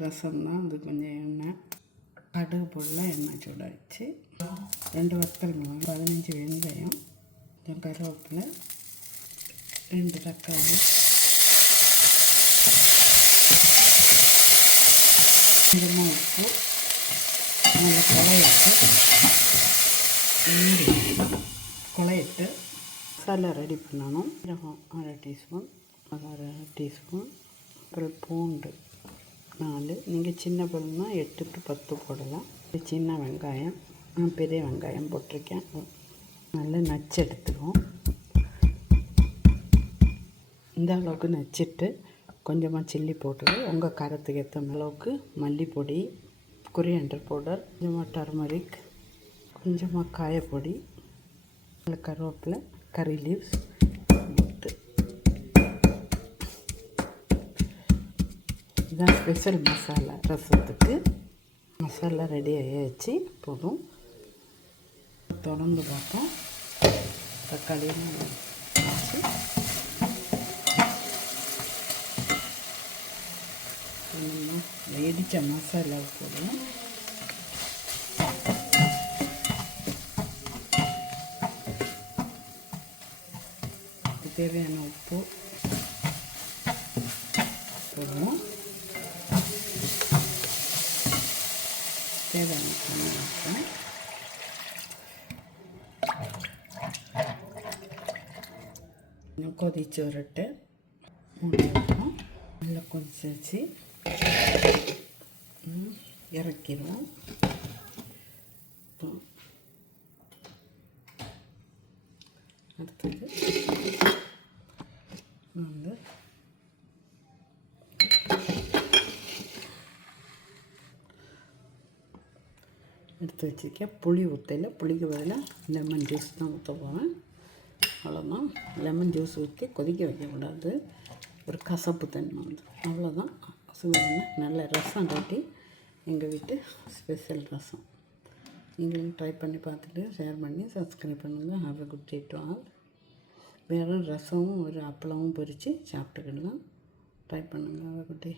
ரசம் தான். அது கொஞ்சம் எண்ணெய், கடுகு போடலாம். எண்ணெய் சூடாகிடுச்சு. 2 வத்தல் மிளகாய், 15 வெந்தயம், கொஞ்சம் கருவேப்பிலை, 2 தக்காளி, கொஞ்சமாக உப்பு, நல்லா குழையிட்டு மசாலா ரெடி பண்ணணும். சீரகம் 1/2 டீஸ்பூன், 1/2 டீஸ்பூன், அப்புறம் பூண்டு 4. நீங்கள் சின்ன பழம்னா 8 to 10 போடலாம். சின்ன வெங்காயம், பெரிய வெங்காயம் போட்டிருக்கேன். நல்லா நச்சு எடுத்துக்குவோம். இந்த அளவுக்கு நச்சுட்டு கொஞ்சமாக சில்லி பவுடரு, உங்கள் காரத்துக்கு ஏற்ற அளவுக்கு மல்லிப்பொடி, கொரியாண்டர் பவுடர், கொஞ்சமாக டர்மரிக், கொஞ்சமாக காயப்பொடி, கருவேப்பிலை, கறி லீவ்ஸ் போட்டு. இதுதான் ஸ்பெஷல் மசாலா. ரசத்துக்கு மசாலா ரெடி ஆகியாச்சு. போதும். தொடர்ந்து பார்த்தோம். தக்காளியும் வச்சு இடித்த மசாலா போடுவோம். தேவையான உப்பு போடுவோம். தேவையான தண்ணி வைப்போம். கொதிச்சு வரட்டு. மூடி வைப்போம். நல்லா கொதிச்சு இறக்கிடுவோம். அடுத்தது வந்து எடுத்து வச்சுருக்கேன். புளி ஊற்றல. புளிக்கு பதிலாக லெமன் ஜூஸ் தான் ஊற்ற போவேன். அவ்வளோதான். லெமன் ஜூஸ் ஊற்றி கொதிக்க வைக்கக்கூடாது. ஒரு கசப்பு தன்மை வந்து அவ்வளோதான். சுவையான நல்ல ரசம் கட்டி எங்கள் வீட்டு ஸ்பெஷல் ரசம். நீங்களும் ட்ரை பண்ணி பார்த்துட்டு ஷேர் பண்ணி சப்ஸ்கிரைப் பண்ணுங்கள். Have a good day to all. வேறு ரசமும் ஒரு அப்பளமும் பொரித்து சாப்பிட்டுக்கலாம். ட்ரை பண்ணுங்கள். Have a good day.